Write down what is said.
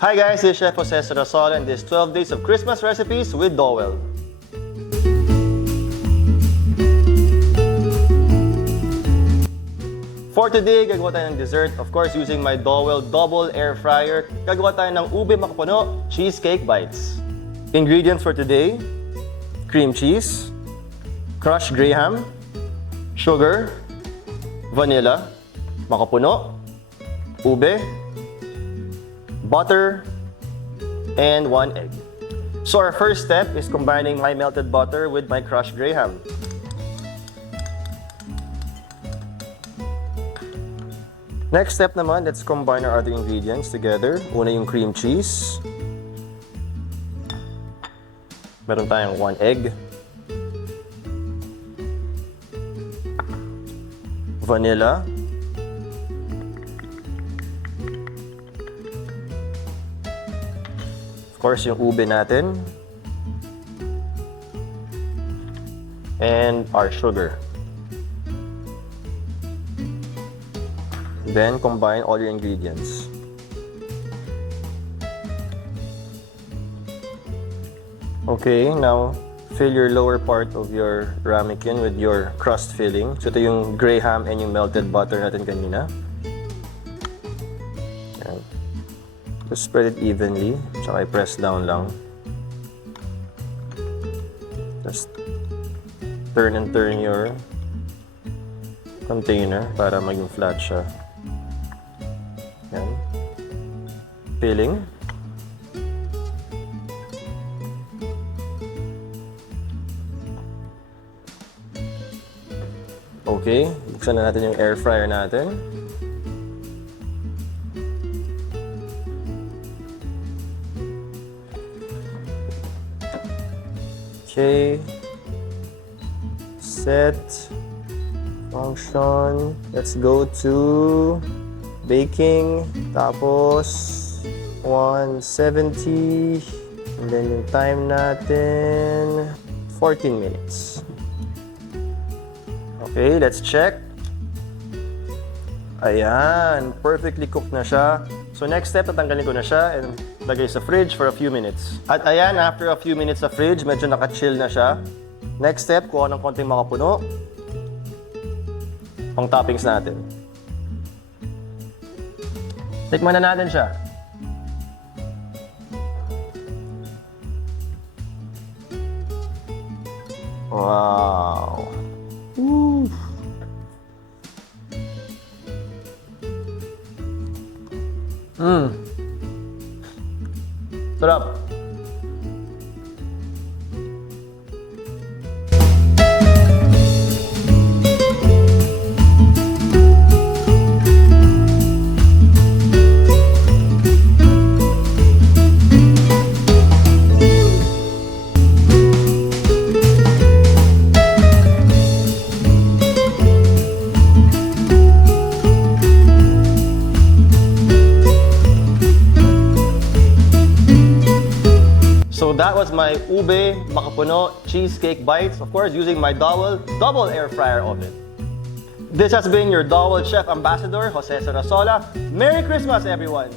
Hi guys, this is Chef 𝙤𝙘𝙚 and this 12 days of Christmas recipes with Dowell. For today, gagawa tayo ng dessert, of course using my Dowell Double Air Fryer. Gagawa tayo ng Ube Macapuno Cheesecake Bites. Ingredients for today: cream cheese, crushed graham, sugar, vanilla, macapuno, ube, butter, and 1 egg. So our first step is combining my melted butter with my crushed graham. Next step naman, let's combine our other ingredients together. Una yung cream cheese. Meron tayong 1 egg. Vanilla. Of course, yung ube natin. And our sugar. Then combine all your ingredients. Okay, now fill your lower part of your ramekin with your crust filling. So ito yung graham and yung melted butter natin kanina. Yan. Just spread it evenly. Tsaka i-press down lang. Just turn and turn your container para maging flat siya. Yan. Filling. Okay, buksan na natin yung air fryer natin. Okay. Set. Function. Let's go to baking. Tapos 170. And then yung time natin 14 minutes. Okay, let's check. Ayan, perfectly cooked na siya. So next step, tatanggalin ko na siya and lagay sa fridge for a few minutes. At ayan, after a few minutes sa fridge, medyo naka-chill na siya. Next step, kuha ng konting makapuno. Pang toppings natin. Tikman na natin siya. Wow! Woo! Sarap! So that was my Ube Macapuno Cheesecake Bites, of course using my Dowell Double Air Fryer oven. This has been your Dowell Chef Ambassador, 𝙤𝙘𝙚. Merry Christmas, everyone!